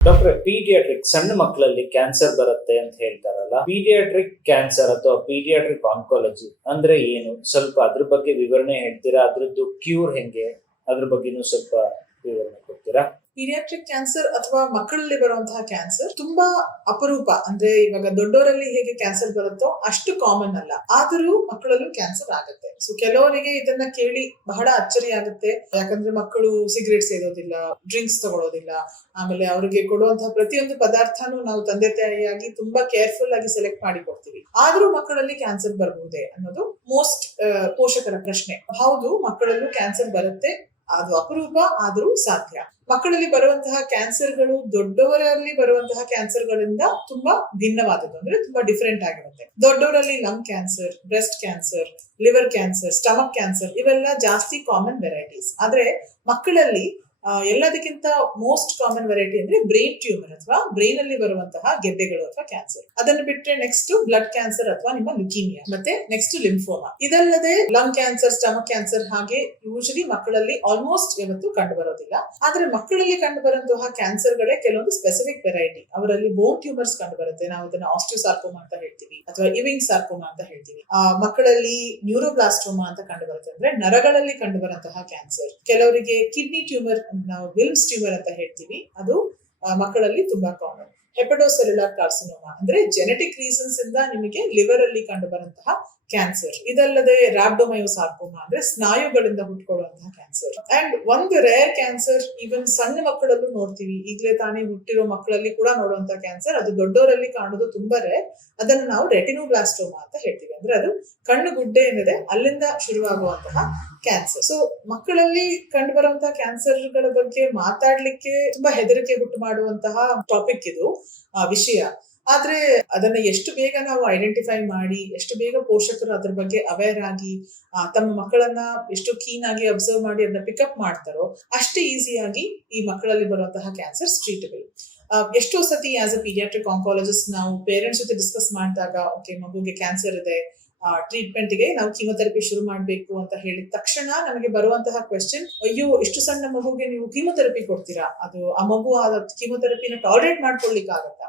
Doctor paediatric ಸಣ್ಣ ಮಕ್ಕಳಲ್ಲಿ cancer ಬರುತ್ತೆ ಅಂತ ಹೇಳ್ತಾರಲ್ಲ ಪೀಡಿಯಾಟ್ರಿಕ್ ಕ್ಯಾನ್ಸರ್ ಅಥವಾ ಪೀಡಿಯಾಟ್ರಿಕ್ ಆನ್ಕಾಲಜಿ ಅಂದ್ರೆ ಏನು? ಸ್ವಲ್ಪ ಅದ್ರ ಬಗ್ಗೆ ವಿವರಣೆ ಹೇಳ್ತೀರಾ? ಅದ್ರದ್ದು ಕ್ಯೂರ್ ಹೆಂಗೆ? ಅದ್ರ ಬಗ್ಗೆನೂ ಸ್ವಲ್ಪ ವಿವರಣೆ ಕೊಡ್ತೀರಾ? ಪೀರಿಯಾಟ್ರಿಕ್ ಕ್ಯಾನ್ಸರ್ ಅಥವಾ ಮಕ್ಕಳಲ್ಲಿ ಬರುವಂತಹ ಕ್ಯಾನ್ಸರ್ ತುಂಬಾ ಅಪರೂಪ. ಅಂದ್ರೆ ಇವಾಗ ದೊಡ್ಡವರಲ್ಲಿ ಹೇಗೆ ಕ್ಯಾನ್ಸರ್ ಬರುತ್ತೋ ಅಷ್ಟು ಕಾಮನ್ ಅಲ್ಲ. ಆದರೂ ಮಕ್ಕಳಲ್ಲೂ ಕ್ಯಾನ್ಸರ್ ಆಗುತ್ತೆ. ಸೊ ಕೆಲವರಿಗೆ ಇದನ್ನ ಕೇಳಿ ಬಹಳ ಅಚ್ಚರಿ ಆಗುತ್ತೆ ಯಾಕಂದ್ರೆ ಮಕ್ಕಳು ಸಿಗರೇಟ್ ಸೇರೋದಿಲ್ಲ ಡ್ರಿಂಕ್ಸ್ ತಗೊಳ್ಳೋದಿಲ್ಲ ಆಮೇಲೆ ಅವರಿಗೆ ಕೊಡುವಂತಹ ಪ್ರತಿಯೊಂದು ಪದಾರ್ಥನೂ ನಾವು ತಂದೆ ತಾಯಿಯಾಗಿ ತುಂಬಾ ಕೇರ್ಫುಲ್ ಆಗಿ ಸೆಲೆಕ್ಟ್ ಮಾಡಿ ಕೊಡ್ತೀವಿ. ಆದ್ರೂ ಮಕ್ಕಳಲ್ಲಿ ಕ್ಯಾನ್ಸರ್ ಬರಬಹುದೇ ಅನ್ನೋದು ಮೋಸ್ಟ್ ಪೋಷಕರ ಪ್ರಶ್ನೆ. ಹೌದು, ಮಕ್ಕಳಲ್ಲೂ ಕ್ಯಾನ್ಸರ್ ಬರುತ್ತೆ. ಅದು ಅಪರೂಪ, ಆದರೂ ಸಾಧ್ಯ. ಮಕ್ಕಳಲ್ಲಿ ಬರುವಂತಹ ಕ್ಯಾನ್ಸರ್ಗಳು ದೊಡ್ಡವರಲ್ಲಿ ಬರುವಂತಹ ಕ್ಯಾನ್ಸರ್ಗಳಿಂದ ತುಂಬಾ ಭಿನ್ನವಾದದ್ದು. ಅಂದ್ರೆ ತುಂಬಾ ಡಿಫರೆಂಟ್ ಆಗಿರುತ್ತೆ. ದೊಡ್ಡವರಲ್ಲಿ lung cancer, breast cancer, liver cancer, stomach cancer ಇವೆಲ್ಲ ಜಾಸ್ತಿ ಕಾಮನ್ ವೆರೈಟೀಸ್. ಆದ್ರೆ ಮಕ್ಕಳಲ್ಲಿ ಎಲ್ಲದಕ್ಕಿಂತ ಮೋಸ್ಟ್ ಕಾಮನ್ ವೆರೈಟಿ ಅಂದ್ರೆ ಬ್ರೈನ್ ಟ್ಯೂಮರ್ ಅಥವಾ ಬ್ರೈನ್ ಅಲ್ಲಿ ಬರುವಂತಹ ಗೆಡ್ಡೆಗಳು ಅಥವಾ ಕ್ಯಾನ್ಸರ್ ಅದನ್ನು ಬಿಟ್ಟರೆ ನೆಕ್ಸ್ಟ್ ಬ್ಲಡ್ ಕ್ಯಾನ್ಸರ್ ಅಥವಾ ನಿಮ್ಮ ಲುಕೀಮಿಯಾ ಮತ್ತೆ ನೆಕ್ಸ್ಟ್ ಲಿಂಫೋಮಾ ಇದಲ್ಲದೆ ಲಂಗ್ ಕ್ಯಾನ್ಸರ್ ಸ್ಟಮಕ್ ಕ್ಯಾನ್ಸರ್ ಹಾಗೆ ಯೂಶಲಿ ಮಕ್ಕಳಲ್ಲಿ ಆಲ್ಮೋಸ್ಟ್ ಇವತ್ತು ಕಂಡು ಬರೋದಿಲ್ಲ ಆದ್ರೆ ಮಕ್ಕಳಲ್ಲಿ ಕಂಡು ಬರುವಂತಹ ಕ್ಯಾನ್ಸರ್ಗಳೇ ಕೆಲವೊಂದು ಸ್ಪೆಸಿಫಿಕ್ ವೆರೈಟಿ ಅವರಲ್ಲಿ ಬೋನ್ ಟ್ಯೂಮರ್ಸ್ ಕಂಡು ಬರುತ್ತೆ ನಾವು ಅದನ್ನ ಆಸ್ಟಿಯೋಸಾರ್ಕೋಮಾ ಅಂತ ಹೇಳ್ತೀವಿ ಅಥವಾ ಇವಿಂಗ್ ಸಾರ್ಕೋಮಾ ಅಂತ ಹೇಳ್ತೀವಿ. ಮಕ್ಕಳಲ್ಲಿ ನ್ಯೂರೋಬ್ಲಾಸ್ಟೋಮಾ ಅಂತ ಕಂಡು ಬರುತ್ತೆ ಅಂದ್ರೆ ನರಗಳಲ್ಲಿ ಕಂಡು ಬರುವಂತಹ ಕ್ಯಾನ್ಸರ್ ಕೆಲವರಿಗೆ ಕಿಡ್ನಿ ಟ್ಯೂಮರ್ ನಾವು ವಿಲ್ಮ್ಸ್ ಟ್ಯೂಮರ್ ಅಂತ ಹೇಳ್ತೀವಿ. ಅದು ಮಕ್ಕಳಲ್ಲಿ ತುಂಬಾ ಕಾಮನ್ ಹೆಪಡೋಸೆಲ್ಯುಲಾರ್ ಕಾರ್ಸಿನೋಮಾ ಅಂದ್ರೆ ಜೆನೆಟಿಕ್ ರೀಸನ್ಸ್ ಇಂದ ನಿಮಗೆ ಲಿವರ್ ಅಲ್ಲಿ ಕಂಡು ಬರುವಂತಹ ಕ್ಯಾನ್ಸರ್ ಇದಲ್ಲದೆ ರಾಬ್ಡೋಮಯೋಸಾರ್ಕೋಮಾ ಅಂದ್ರೆ ಸ್ನಾಯುಗಳಿಂದ ಹುಟ್ಕೊಳ್ಳುವಂತಹ ಕ್ಯಾನ್ಸರ್ ಅಂಡ್ ಒಂದು ರೇರ್ ಕ್ಯಾನ್ಸರ್ ಈವನ್ ಸಣ್ಣ ಮಕ್ಕಳಲ್ಲೂ ನೋಡ್ತೀವಿ. ಈಗಲೇ ತಾನೇ ಹುಟ್ಟಿರೋ ಮಕ್ಕಳಲ್ಲಿ ಕೂಡ ನೋಡುವಂತಹ ಕ್ಯಾನ್ಸರ್ ಅದು ದೊಡ್ಡವರಲ್ಲಿ ಕಾಣೋದು ತುಂಬಾ ರೇರ್ ಅದನ್ನು ನಾವು ರೆಟಿನೋಬ್ಲಾಸ್ಟೋಮಾ ಅಂತ ಹೇಳ್ತೀವಿ. ಅಂದ್ರೆ ಅದು ಕಣ್ಣು ಗುಡ್ಡೆ ಏನಿದೆ ಅಲ್ಲಿಂದ ಶುರುವಾಗುವಂತಹ ಕ್ಯಾನ್ಸರ್ ಸೊ ಮಕ್ಕಳಲ್ಲಿ ಕಂಡು ಬರುವಂತಹ ಕ್ಯಾನ್ಸರ್ಗಳ ಬಗ್ಗೆ ಮಾತಾಡ್ಲಿಕ್ಕೆ ತುಂಬಾ ಹೆದರಿಕೆ ಹುಟ್ಟು ಮಾಡುವಂತಹ ಟಾಪಿಕ್ ಇದು ವಿಷಯ. ಆದ್ರೆ ಅದನ್ನ ಎಷ್ಟು ಬೇಗ ನಾವು ಐಡೆಂಟಿಫೈ ಮಾಡಿ, ಎಷ್ಟು ಬೇಗ ಪೋಷಕರು ಅದ್ರ ಬಗ್ಗೆ ಅವೇರ್ ಆಗಿ ತಮ್ಮ ಮಕ್ಕಳನ್ನ ಎಷ್ಟು ಕೀನ್ ಆಗಿ ಅಬ್ಸರ್ವ್ ಮಾಡಿ ಅದನ್ನ ಪಿಕಪ್ ಮಾಡ್ತಾರೋ ಅಷ್ಟೇ ಈಸಿಯಾಗಿ ಈ ಮಕ್ಕಳಲ್ಲಿ ಬರುವಂತಹ ಕ್ಯಾನ್ಸರ್ ಟ್ರೀಟಬಲ್ ಎಷ್ಟೋ ಸತಿ ಆಸ್ ಅ ಪೀಡಿಯಾಟ್ರಿಕ್ ಆಂಕಾಲಜಿಸ್ಟ್ ನಾವು ಪೇರೆಂಟ್ಸ್ ಜೊತೆ ಡಿಸ್ಕಸ್ ಮಾಡಿದಾಗ ಓಕೆ ಮಗುಗೆ ಕ್ಯಾನ್ಸರ್ ಇದೆ ಟ್ರೀಟ್ಮೆಂಟ್ಗೆ ನಾವು ಕೀಮೊಥೆರಪಿ ಶುರು ಮಾಡಬೇಕು ಅಂತ ಹೇಳಿದ ತಕ್ಷಣ ನಮಗೆ ಬರುವಂತಹ ಕ್ವೆಶನ್ ಅಯ್ಯೋ, ಇಷ್ಟು ಸಣ್ಣ ಮಗುಗೆ ನೀವು ಕೀಮೊಥೆರಪಿ ಕೊಡ್ತೀರಾ? ಅದು ಆ ಮಗು ಆ ಕೀಮೊಥೆರಪಿನ ಟಾಲರೇಟ್ ಮಾಡ್ಕೊಳ್ಲಿಕ್ಕೆ ಆಗತ್ತಾ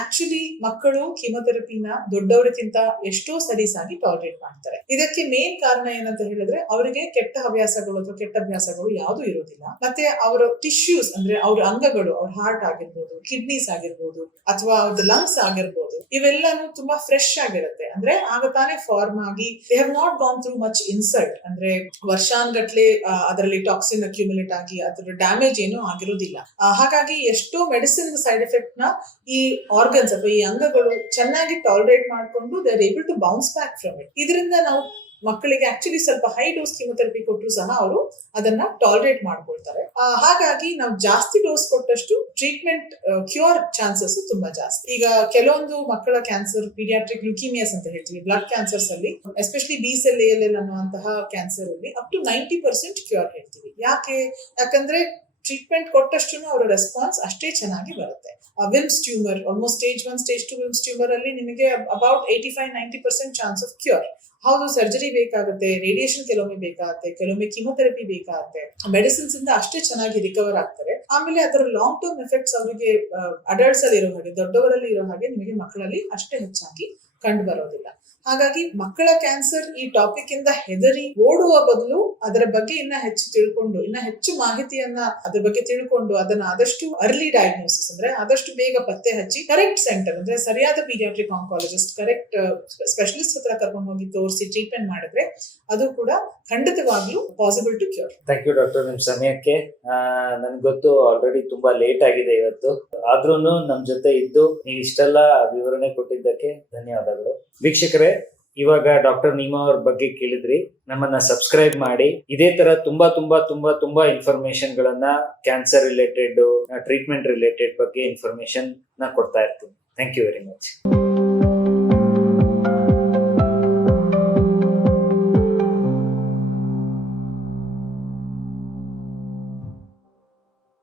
ಆಕ್ಚುಲಿ ಮಕ್ಕಳು ಕಿಮೊಥೆರಪಿನ ದೊಡ್ಡವರಿಗಿಂತ ಎಷ್ಟೋ ಸಲೀಸಾಗಿ ಟಾಲರೇಟ್ ಮಾಡ್ತಾರೆ ಇದಕ್ಕೆ ಮೇನ್ ಕಾರಣ ಏನಂತ ಹೇಳಿದ್ರೆ ಅವರಿಗೆ ಕೆಟ್ಟ ಹವ್ಯಾಸಗಳು ಅಥವಾ ಕೆಟ್ಟ ಅಭ್ಯಾಸಗಳು ಯಾವುದು ಇರೋದಿಲ್ಲ. ಮತ್ತೆ ಅವರ ಟಿಶ್ಯೂಸ್ ಅಂದ್ರೆ ಅವ್ರ ಅಂಗಗಳು, ಅವ್ರ ಹಾರ್ಟ್ ಆಗಿರ್ಬೋದು ಕಿಡ್ನೀಸ್ ಆಗಿರ್ಬೋದು ಅಥವಾ ಅವ್ರದ್ದು ಲಂಗ್ಸ್ ಆಗಿರ್ಬೋದು ಇವೆಲ್ಲಾನು ತುಂಬಾ ಫ್ರೆಶ್ ಆಗಿರುತ್ತೆ. ಅಂದ್ರೆ ಆಗ ತಾನೇ ಫಾರ್ಮ್ ಆಗಿ they have not gone through much insult ಅಂದ್ರೆ ವರ್ಷಾನ್ಗಟ್ಲೆ ಅದರಲ್ಲಿ ಟಾಕ್ಸಿನ್ ಅಕ್ಯುಮುಲೇಟ್ ಆಗಿ ಅದರ ಡ್ಯಾಮೇಜ್ ಏನು ಆಗಿರೋದಿಲ್ಲ. ಹಾಗಾಗಿ ಎಷ್ಟೋ ಮೆಡಿಸಿನ್ ಸೈಡ್ ಎಫೆಕ್ಟ್ನ ಆರ್ಗನ್ಸ್ ಅಥವಾ ಈ ಅಂಗಗಳು ಚೆನ್ನಾಗಿ ಟಾಲರೇಟ್ ಮಾಡಿಕೊಂಡು they are able to bounce back from it ಇದರಿಂದ ನಾವು ಮಕ್ಕಳಿಗೆ ಆಕ್ಚುಲಿ ಸ್ವಲ್ಪ ಹೈ ಡೋಸ್ ಕಿಮೊಥೆರಪಿ ಕೊಟ್ಟರು ಸಹ ಅವರು ಅದನ್ನ ಟಾಲರೇಟ್ ಮಾಡ್ಕೊಳ್ತಾರೆ. ಹಾಗಾಗಿ ನಾವು ಜಾಸ್ತಿ ಡೋಸ್ ಕೊಟ್ಟಷ್ಟು ಟ್ರೀಟ್ಮೆಂಟ್ ಕ್ಯೂರ್ ಚಾನ್ಸಸ್ ತುಂಬಾ ಜಾಸ್ತಿ. ಈಗ ಕೆಲವೊಂದು ಮಕ್ಕಳ ಕ್ಯಾನ್ಸರ್ ಪೀಡಿಯಾಟ್ರಿಕ್ ಲ್ಯುಕಿಮಿಯಾಸ್ ಅಂತ ಹೇಳ್ತೀವಿ ಬ್ಲಡ್ ಕ್ಯಾನ್ಸರ್ಸ್ ಅಲ್ಲಿ especially B cell L L ಅನ್ನುವಂತಹ ಕ್ಯಾನ್ಸರ್ ಅಲ್ಲಿ up to ninety percent cure ಹೇಳ್ತೀವಿ. ಯಾಕೆ? ಯಾಕಂದ್ರೆ ಟ್ರೀಟ್ಮೆಂಟ್ ಕೊಟ್ಟಷ್ಟು ಅವರ ರೆಸ್ಪಾನ್ಸ್ ಅಷ್ಟೇ ಚೆನ್ನಾಗಿ ಬರುತ್ತೆ. Wilms tumour almost stage one stage two Wilms tumour ಅಲ್ಲಿ ನಿಮಗೆ about eighty five ninety percent chance of cure ಹೌದು ಸರ್ಜರಿ ಬೇಕಾಗುತ್ತೆ ರೇಡಿಯೇಷನ್ ಕೆಲವೊಮ್ಮೆ ಬೇಕಾಗುತ್ತೆ, ಕೆಲವೊಮ್ಮೆ ಕಿಮೊಥೆರಪಿ ಬೇಕಾಗುತ್ತೆ. ಮೆಡಿಸಿನ್ಸ್ ಇಂದ ಅಷ್ಟೇ ಚೆನ್ನಾಗಿ ರಿಕವರ್ ಆಗ್ತಾರೆ. ಆಮೇಲೆ ಅದರ ಲಾಂಗ್ ಟರ್ಮ್ ಎಫೆಕ್ಟ್ಸ್ ಅವರಿಗೆ ಅಡಲ್ಟ್ಸ್ ಅಲ್ಲಿ ಇರೋ ಹಾಗೆ, ದೊಡ್ಡವರಲ್ಲಿ ಇರೋ ಹಾಗೆ ನಿಮಗೆ ಮಕ್ಕಳಲ್ಲಿ ಅಷ್ಟೇ ಹೆಚ್ಚಾಗಿ ಕಂಡು ಬರೋದಿಲ್ಲ. ಹಾಗಾಗಿ ಮಕ್ಕಳ ಕ್ಯಾನ್ಸರ್ ಈ ಟಾಪಿಕ್ ಇಂದ ಹೆದರಿ ಓಡುವ ಬದಲು ಅದರ ಬಗ್ಗೆ ಇನ್ನ ಹೆಚ್ಚು ತಿಳ್ಕೊಂಡು, ಇನ್ನ ಹೆಚ್ಚು ಮಾಹಿತಿಯನ್ನ ಅದ್ರ ಬಗ್ಗೆ ತಿಳ್ಕೊಂಡು ಅದನ್ನ ಆದಷ್ಟು ಅರ್ಲಿ ಡಯಾಗ್ನೋಸಿಸ್ ಅಂದ್ರೆ ಆದಷ್ಟು ಬೇಗ ಪತ್ತೆ ಹಚ್ಚಿ ಕರೆಕ್ಟ್ ಸೆಂಟರ್ ಅಂದ್ರೆ ಸರಿಯಾದ ಪೀಡಿಯಾಟ್ರಿಕ್ ಆಂಕಾಲಜಿಸ್ಟ್ ಕರೆಕ್ಟ್ ಸ್ಪೆಷಲಿಸ್ಟ್ ಹತ್ರ ಕರ್ಕೊಂಡು ಹೋಗಿ ತೋರಿಸಿ ಟ್ರೀಟ್ಮೆಂಟ್ ಮಾಡಿದ್ರೆ ಅದು ಕೂಡ ಖಂಡಿತವಾಗ್ಲೂ possible to cure thank you doctor ನಿಮ್ ಸಮಯಕ್ಕೆ ನನ್ಗೆ ಗೊತ್ತು ಆಲ್ರೆಡಿ ತುಂಬಾ ಲೇಟ್ ಆಗಿದೆ ಇವತ್ತು. ಆದ್ರೂ ನಮ್ ಜೊತೆ ಇದ್ದು ನೀವು ಇಷ್ಟೆಲ್ಲ ವಿವರಣೆ ಕೊಟ್ಟಿದ್ದಕ್ಕೆ ಧನ್ಯವಾದಗಳು. ವೀಕ್ಷಕರೇ ಇವಾಗ ಡಾಕ್ಟರ್ ನೀಮಾ ಅವ್ರ ಬಗ್ಗೆ ಕೇಳಿದ್ರಿ, ನಮ್ಮನ್ನ ಸಬ್ಸ್ಕ್ರೈಬ್ ಮಾಡಿ. ಇದೇ ತರ ತುಂಬಾ ತುಂಬಾ ತುಂಬಾ ತುಂಬಾ ಇನ್ಫಾರ್ಮೇಶನ್ ಗಳನ್ನ ಕ್ಯಾನ್ಸರ್ ರಿಲೇಟೆಡ್ ಟ್ರೀಟ್ಮೆಂಟ್ ರಿಲೇಟೆಡ್ ಬಗ್ಗೆ ಇನ್ಫಾರ್ಮೇಶನ್ನ ಕೊಡ್ತಾ ಇರ್ತೀನಿ. Thank you very much